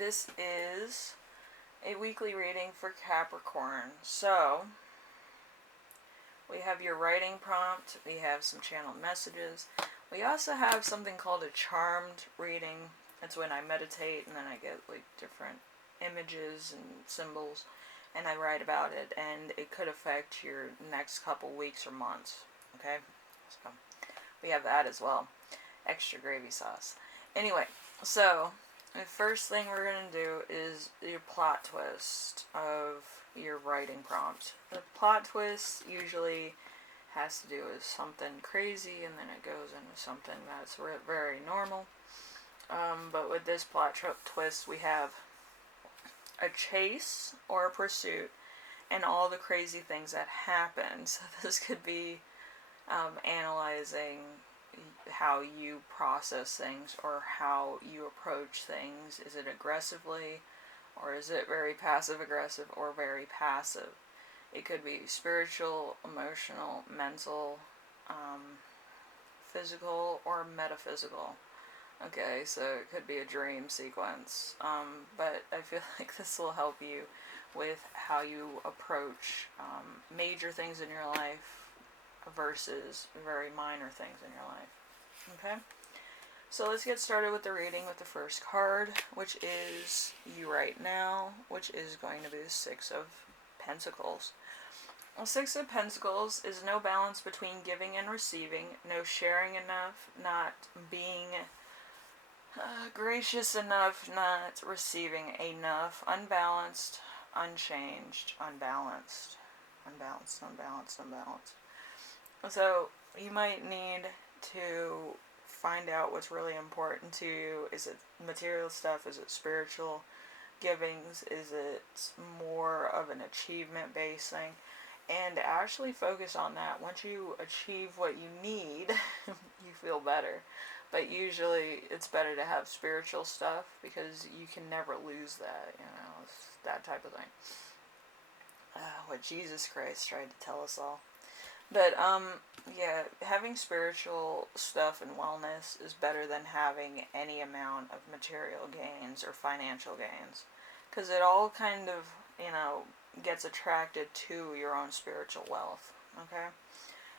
this is a weekly reading for Capricorn. So, we have your writing prompt, we have some channeled messages. We also have something called a charmed reading. That's when I meditate and then I get like different images and symbols and I write about it, and it could affect your next couple weeks or months. Okay? So, we have that as well. Extra gravy sauce. Anyway, so the first thing we're going to do is your plot twist of your writing prompt. The plot twist usually has to do with something crazy, and then it goes into something that's very normal. But with this plot twist, we have a chase or a pursuit and all the crazy things that happen. So this could be analyzing how you process things or how you approach things. Is it aggressively, or is it very passive aggressive or very passive? It could be spiritual, emotional, mental, physical, or metaphysical. Okay, so it could be a dream sequence. But I feel like this will help you with how you approach major things in your life versus very minor things in your life. Okay? So let's get started with the reading with the first card, which is you right now, which is going to be the Six of Pentacles. Well, Six of Pentacles is no balance between giving and receiving, no sharing enough, not being gracious enough, not receiving enough, unbalanced, unchanged, unbalanced. So you might need to find out what's really important to you. Is it material stuff? Is it spiritual givings? Is it more of an achievement based thing? And actually focus on that. Once you achieve what you need, you feel better. But usually it's better to have spiritual stuff because you can never lose that, it's that type of thing. What Jesus Christ tried to tell us all. But, yeah, having spiritual stuff and wellness is better than having any amount of material gains or financial gains. Because it all kind of, gets attracted to your own spiritual wealth, okay?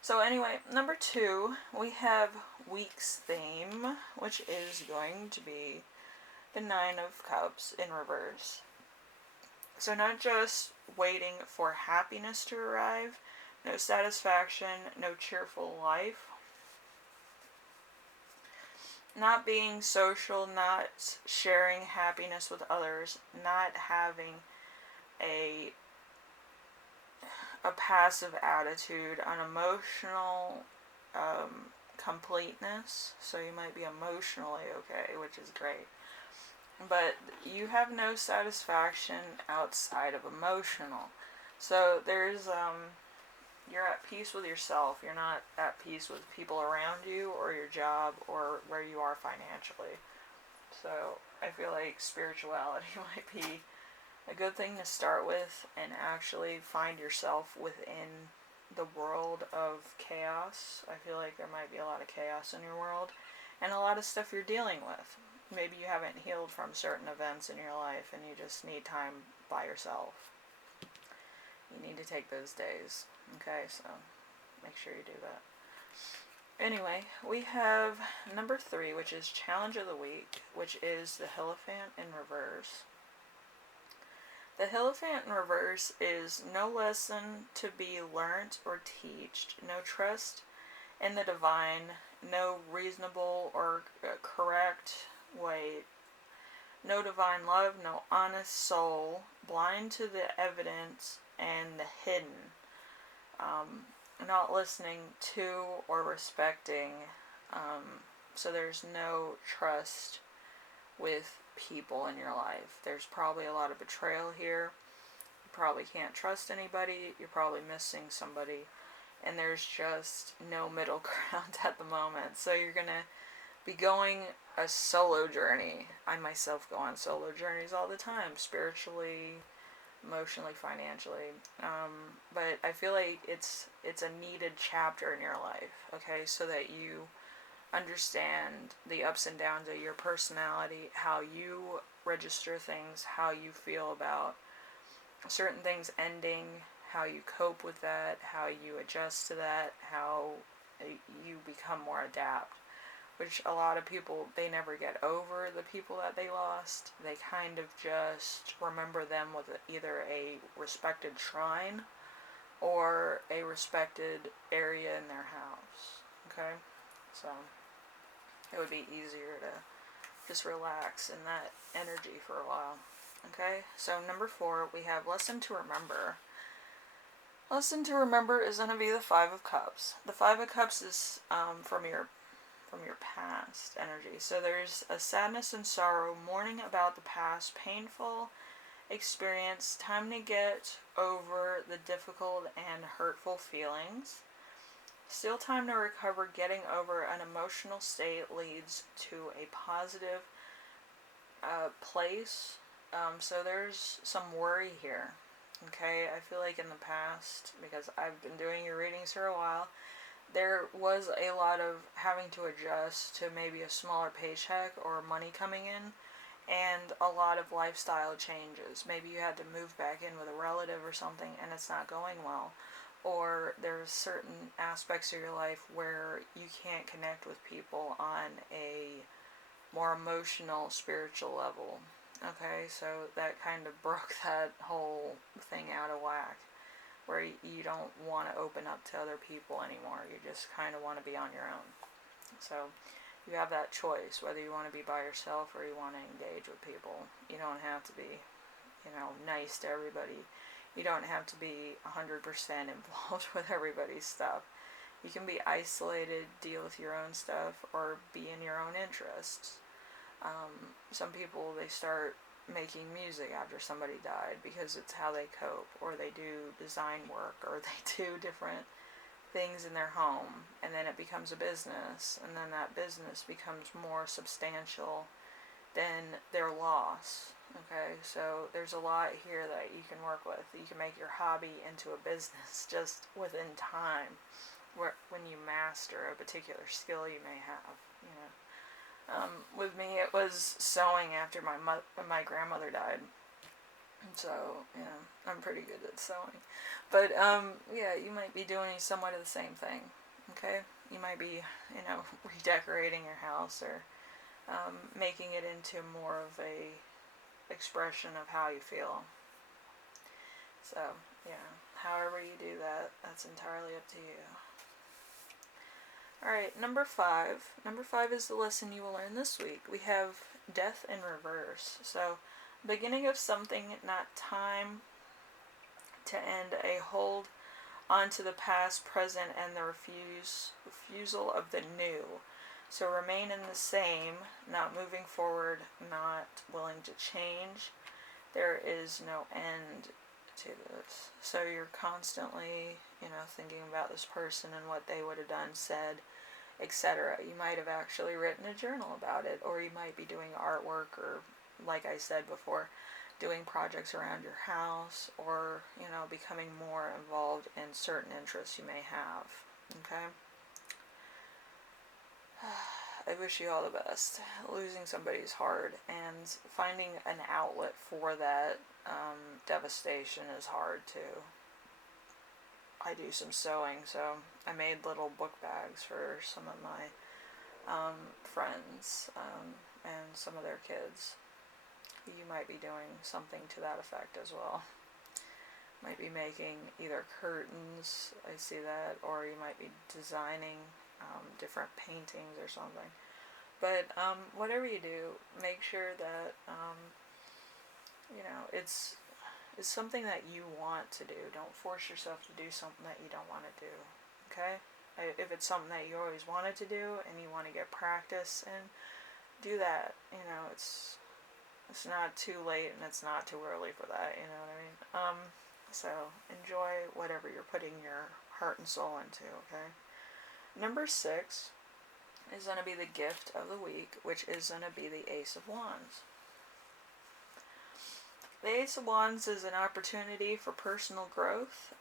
So anyway, number 2, we have week's theme, which is going to be the Nine of Cups in reverse. So not just waiting for happiness to arrive, no satisfaction, no cheerful life, not being social, not sharing happiness with others, not having a passive attitude, an emotional completeness. So you might be emotionally okay, which is great. But you have no satisfaction outside of emotional. So there's, you're at peace with yourself. You're not at peace with people around you or your job or where you are financially. So I feel like spirituality might be a good thing to start with and actually find yourself within the world of chaos. I feel like there might be a lot of chaos in your world and a lot of stuff you're dealing with. Maybe you haven't healed from certain events in your life and you just need time by yourself. You need to take those days. Okay, so make sure you do that. Anyway, we have number 3, which is Challenge of the Week, which is the Hierophant in reverse. The Hierophant in reverse is no lesson to be learnt or teached, no trust in the divine, no reasonable or correct way, no divine love, no honest soul, blind to the evidence and the hidden, not listening to or respecting, so there's no trust with people in your life. There's probably a lot of betrayal here. You probably can't trust anybody. You're probably missing somebody. And there's just no middle ground at the moment. So you're going to be going a solo journey. I myself go on solo journeys all the time. Spiritually, emotionally, financially. But I feel like it's a needed chapter in your life. Okay, so that you understand the ups and downs of your personality, how you register things, how you feel about certain things ending, how you cope with that, how you adjust to that, how you become more adept. Which a lot of people, they never get over the people that they lost. They kind of just remember them with either a respected shrine or a respected area in their house. Okay? So it would be easier to just relax in that energy for a while. Okay? So number 4, we have lesson to remember. Lesson to remember is going to be the 5 of Cups. The 5 of Cups is from your past energy. So there's a sadness and sorrow, mourning about the past, painful experience, time to get over the difficult and hurtful feelings. Still time to recover, getting over an emotional state leads to a positive place. So there's some worry here. Okay, I feel like in the past, because I've been doing your readings for a while, there was a lot of having to adjust to maybe a smaller paycheck or money coming in, and a lot of lifestyle changes. Maybe you had to move back in with a relative or something and it's not going well. Or there's certain aspects of your life where you can't connect with people on a more emotional, spiritual level. Okay, so that kind of broke that whole thing out of whack, where you don't want to open up to other people anymore. You just kind of want to be on your own. So you have that choice, whether you want to be by yourself or you want to engage with people. You don't have to be, nice to everybody. You don't have to be 100% involved with everybody's stuff. You can be isolated, deal with your own stuff, or be in your own interests. Some people, they start making music after somebody died because it's how they cope, or they do design work, or they do different things in their home, and then it becomes a business, and then that business becomes more substantial than their loss. Okay, so there's a lot here that you can work with. You can make your hobby into a business just within time, when you master a particular skill you may have. With me, it was sewing after my grandmother died. So, I'm pretty good at sewing. But, you might be doing somewhat of the same thing, okay? You might be, redecorating your house, or making it into more of a expression of how you feel. So, however you do that, that's entirely up to you. Alright, number 5. Number 5 is the lesson you will learn this week. We have death in reverse. So, beginning of something, not time to end, a hold onto the past, present, and the refusal of the new. So remain in the same, not moving forward, not willing to change. There is no end to this. So you're constantly, thinking about this person and what they would have done, said, etc. You might have actually written a journal about it, or you might be doing artwork, or, like I said before, doing projects around your house, or, becoming more involved in certain interests you may have. Okay? I wish you all the best. Losing somebody is hard, and finding an outlet for that devastation is hard too. I do some sewing, so I made little book bags for some of my friends and some of their kids. You might be doing something to that effect as well. Might be making either curtains, I see that, or you might be designing different paintings or something. But whatever you do, make sure that it's something that you want to do. Don't force yourself to do something that you don't want to do. Okay? If it's something that you always wanted to do and you want to get practice in, do that. It's not too late and it's not too early for that. You know what I mean? So enjoy whatever you're putting your heart and soul into. Okay? Number 6 is going to be the gift of the week, which is going to be the Ace of Wands. The Ace of Wands is an opportunity for personal growth,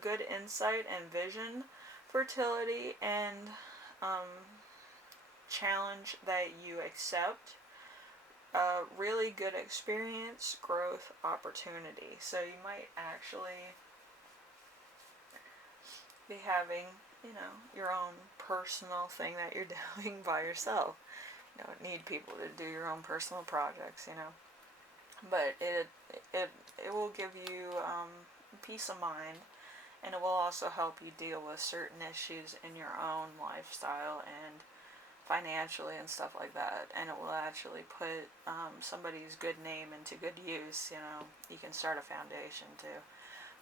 good insight and vision, fertility, and challenge that you accept, a really good experience, growth, opportunity. So you might actually be having, your own personal thing that you're doing by yourself. You don't need people to do your own personal projects, But it will give you peace of mind, and it will also help you deal with certain issues in your own lifestyle and financially and stuff like that. And it will actually put somebody's good name into good use. You can start a foundation too.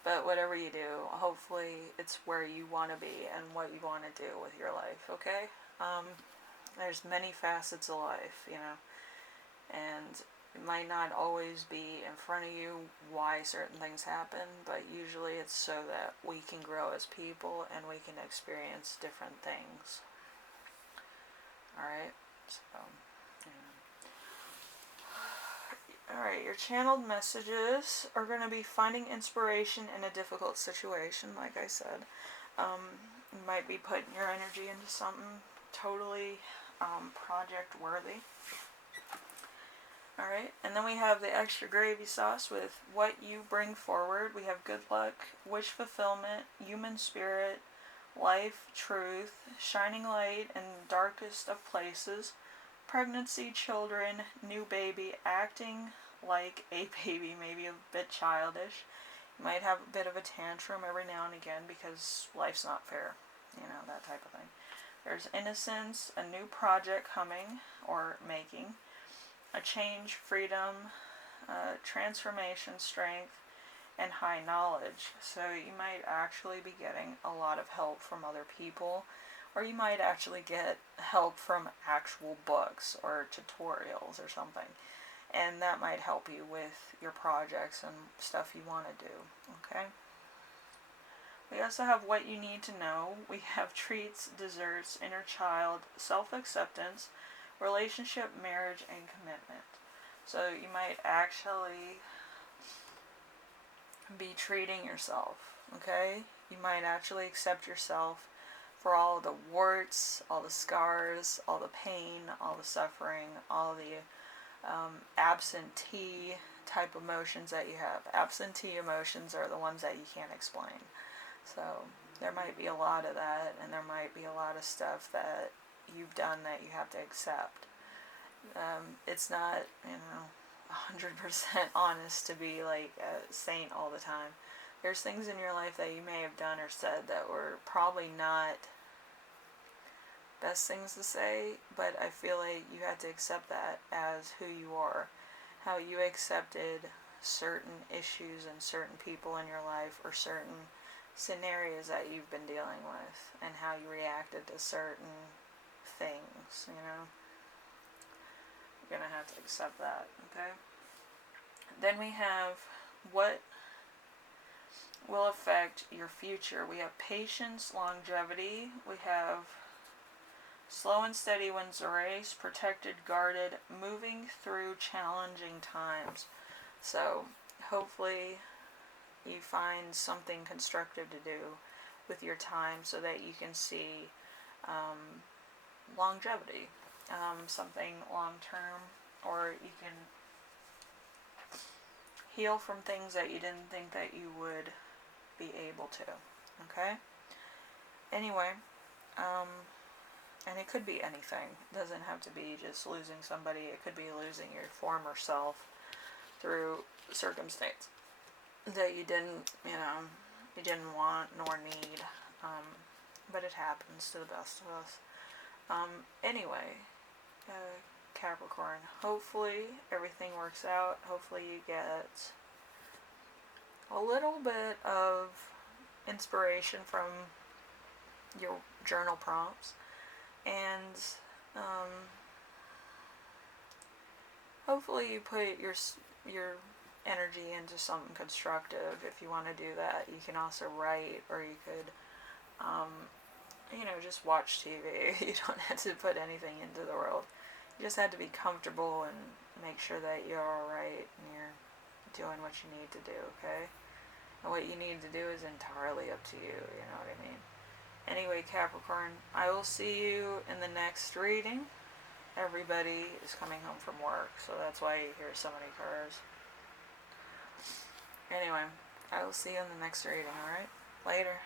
But whatever you do, hopefully it's where you want to be and what you want to do with your life, okay? There's many facets of life, and it might not always be in front of you why certain things happen, but usually it's so that we can grow as people and we can experience different things. Alright? So, Alright, your channeled messages are going to be finding inspiration in a difficult situation, like I said. You might be putting your energy into something totally project worthy. Alright, and then we have the extra gravy sauce with what you bring forward. We have good luck, wish fulfillment, human spirit, life, truth, shining light in the darkest of places, pregnancy, children, new baby, acting like a baby, maybe a bit childish. You might have a bit of a tantrum every now and again because life's not fair, that type of thing. There's innocence, a new project coming or making, a change, freedom, transformation, strength, and high knowledge. So you might actually be getting a lot of help from other people, or you might actually get help from actual books or tutorials or something. And that might help you with your projects and stuff you want to do, okay? We also have what you need to know. We have treats, desserts, inner child, self-acceptance, relationship, marriage, and commitment. So you might actually be treating yourself, okay? You might actually accept yourself for all the warts, all the scars, all the pain, all the suffering, all the absentee type emotions that you have. Absentee emotions are the ones that you can't explain. So there might be a lot of that, and there might be a lot of stuff that you've done that you have to accept. It's not, 100% honest to be like a saint all the time. There's things in your life that you may have done or said that were probably not best things to say, but I feel like you had to accept that as who you are. How you accepted certain issues and certain people in your life or certain scenarios that you've been dealing with, and how you reacted to certain things, You're going to have to accept that, okay? Then we have what will affect your future. We have patience, longevity. We have slow and steady wins the race, protected, guarded, moving through challenging times. So hopefully you find something constructive to do with your time so that you can see longevity, something long term, or you can heal from things that you didn't think that you would be able to, okay? Anyway, and it could be anything. It doesn't have to be just losing somebody. It could be losing your former self through circumstance that you didn't, you didn't want nor need, but it happens to the best of us. Anyway, Capricorn, hopefully everything works out. Hopefully you get a little bit of inspiration from your journal prompts, and hopefully you put your energy into something constructive. If you want to do that, you can also write, or you could just watch TV. You don't have to put anything into the world. You just have to be comfortable and make sure that you're alright and you're doing what you need to do, okay? And what you need to do is entirely up to you, you know what I mean? Anyway, Capricorn, I will see you in the next reading. everybody is coming home from work, so that's why you hear so many cars. Anyway, I will see you in the next reading, alright? Later.